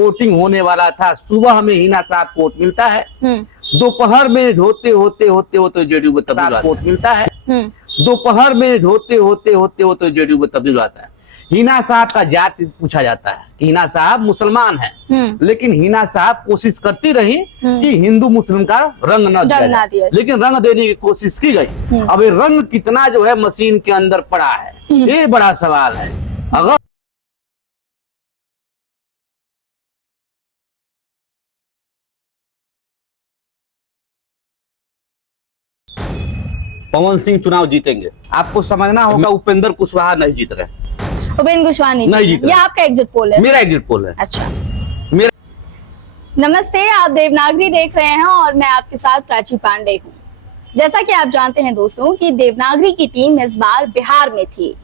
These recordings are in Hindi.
वोटिंग होने वाला था, सुबह में हिना साहब को वोट मिलता है, दोपहर में ढोते होते जेडीयू में तब्दील वोट मिलता है, दोपहर में ढोते होते जेडीयू में तब्दील आता है। हिना साहब का जाति पूछा जाता है कि हिना साहब मुसलमान हैं, लेकिन हिना साहब कोशिश करती रही कि हिंदू मुस्लिम का रंग न दिया, लेकिन रंग देने की कोशिश की गई। अब ये रंग कितना जो है मशीन के अंदर पड़ा है, ये बड़ा सवाल है। अगर पवन सिंह चुनाव जीतेंगे, आपको समझना होगा उपेंद्र कुशवाहा नहीं जीत रहे। उपेंद्र कुशवाहा नहीं जीत रहे। ये आपका एग्जिट पोल है? मेरा एग्जिट पोल है। अच्छा, नमस्ते, आप देवनागरी देख रहे हैं और मैं आपके साथ प्राची पांडे हूँ। जैसा कि आप जानते हैं दोस्तों कि देवनागरी की टीम इस बार बिहार में थी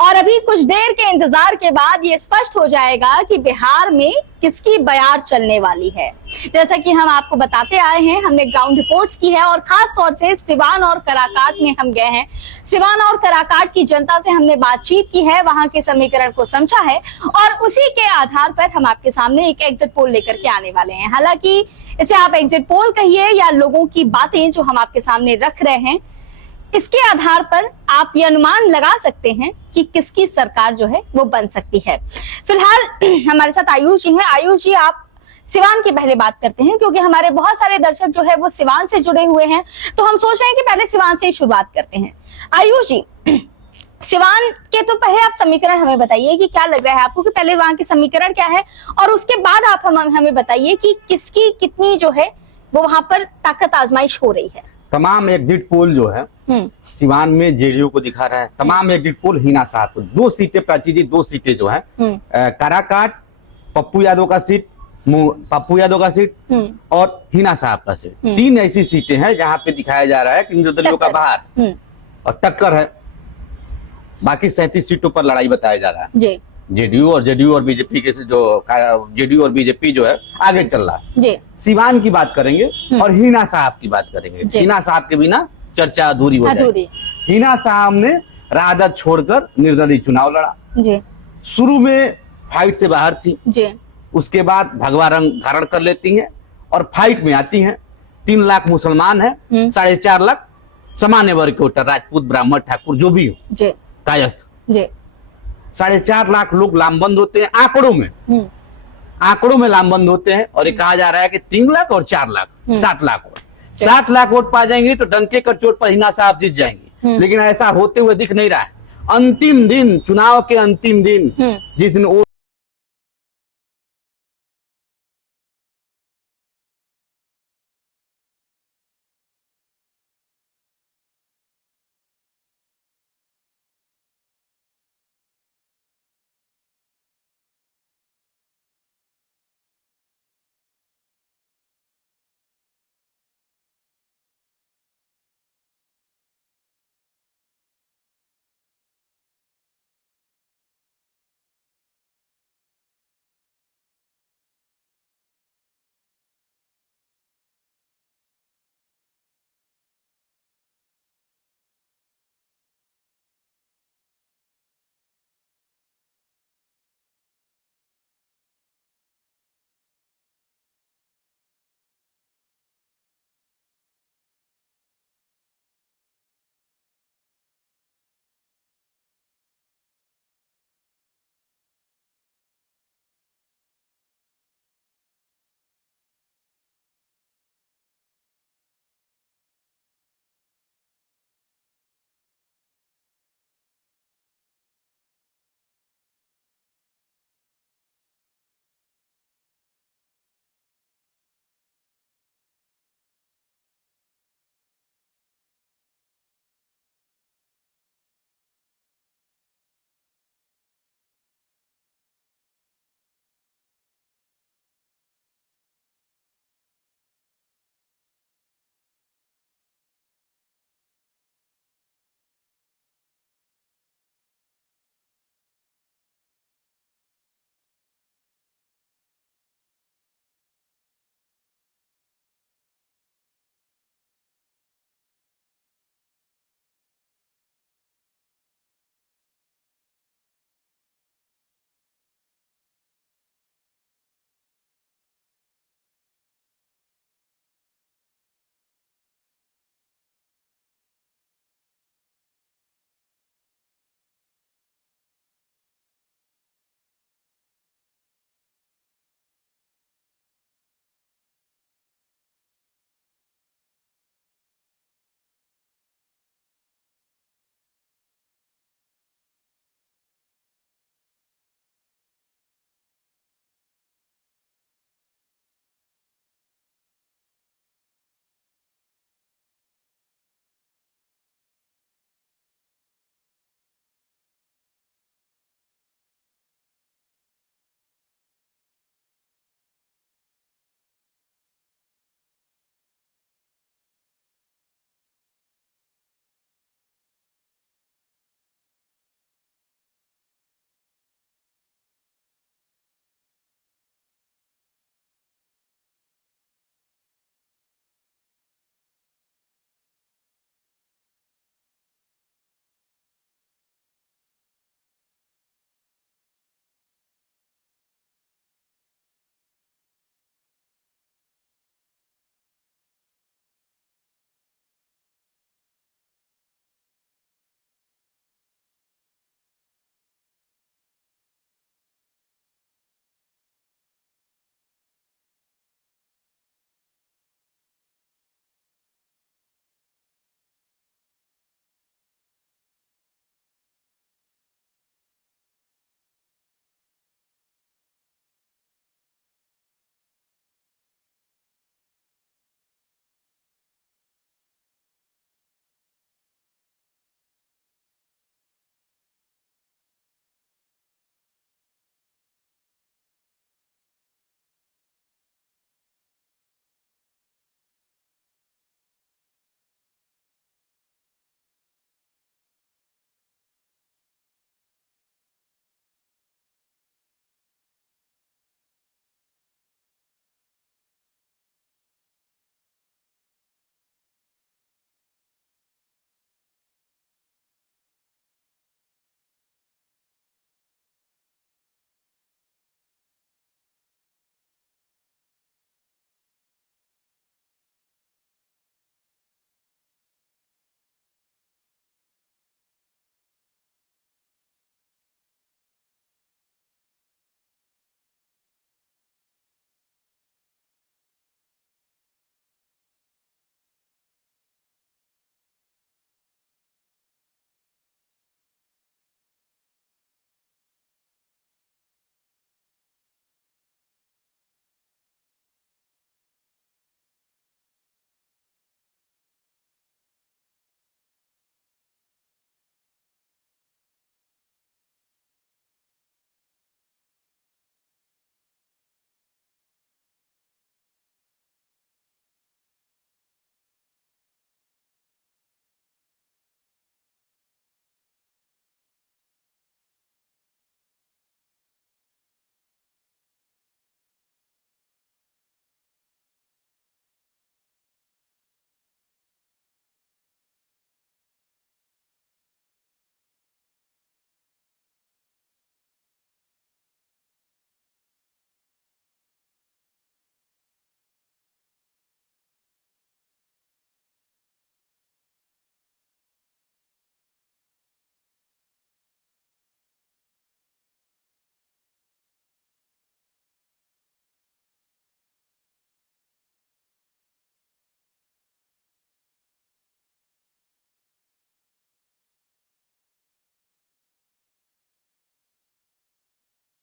और अभी कुछ देर के इंतजार के बाद ये स्पष्ट हो जाएगा कि बिहार में किसकी बयार चलने वाली है। जैसा कि हम आपको बताते आए हैं, हमने ग्राउंड रिपोर्ट्स की है और खास तौर से सिवान और कराकाट में हम गए हैं। सिवान और कराकाट की जनता से हमने बातचीत की है, वहां के समीकरण को समझा है और उसी के आधार पर हम आपके सामने एक एग्जिट पोल लेकर के आने वाले हैं। हालांकि इसे आप एग्जिट पोल कहिए या लोगों की बातें जो हम आपके सामने रख रहे हैं, इसके आधार पर आप ये अनुमान लगा सकते हैं कि किसकी सरकार जो है वो बन सकती है। फिलहाल हमारे साथ आयुष जी हैं। आयुष जी, आप सिवान की पहले बात करते हैं क्योंकि हमारे बहुत सारे दर्शक जो है वो सिवान से जुड़े हुए हैं, तो हम सोच रहे हैं कि पहले सिवान से ही शुरुआत करते हैं। आयुष जी, सिवान के तो पहले आप समीकरण हमें बताइए कि क्या लग रहा है आपको कि पहले वहां के समीकरण क्या है और उसके बाद आप हमें बताइए कि किसकी कितनी जो है वो वहां पर ताकत आजमाइश हो रही है। तमाम एग्जिट पोल जो है सिवान में जेडीयू को दिखा रहा है, तमाम एग्जिट पोल हिना साहब को। 2 सीटें प्राची जी, 2 सीटें जो है काराकाट पप्पू यादव का सीट, और हिना साहब का सीट। 3 ऐसी सीटें हैं जहां पे दिखाया जा रहा है कि निर्दलियों का बाहर और टक्कर है। बाकी 37 सीटों पर लड़ाई बताया जा रहा है। जेडीयू और बीजेपी के जो जेडीयू और बीजेपी जो है आगे चल रहा है। सिवान की बात करेंगे और हिना साहब की बात करेंगे। हिना साहब के बिना चर्चा अधूरी हो जाएगी। हिना साहब ने राजद छोड़कर निर्दलीय चुनाव लड़ा। शुरू में फाइट से बाहर थी, उसके बाद भगवा रंग धारण कर लेती हैं और फाइट में आती हैं। 3 लाख मुसलमान है, 4.5 लाख सामान्य वर्ग के वोटर, राजपूत ब्राह्मण ठाकुर जो भी हो, कायस्थ। 4.5 लाख लोग लामबंद होते हैं आंकड़ों में लामबंद होते हैं। और ये कहा जा रहा है कि 3 लाख और 4 लाख 7 लाख वोट, 7 लाख वोट पा जाएंगे तो डंके कर चोट पर हिना साहब जीत जाएंगे, लेकिन ऐसा होते हुए दिख नहीं रहा है। अंतिम दिन, चुनाव के अंतिम दिन, जिस दिन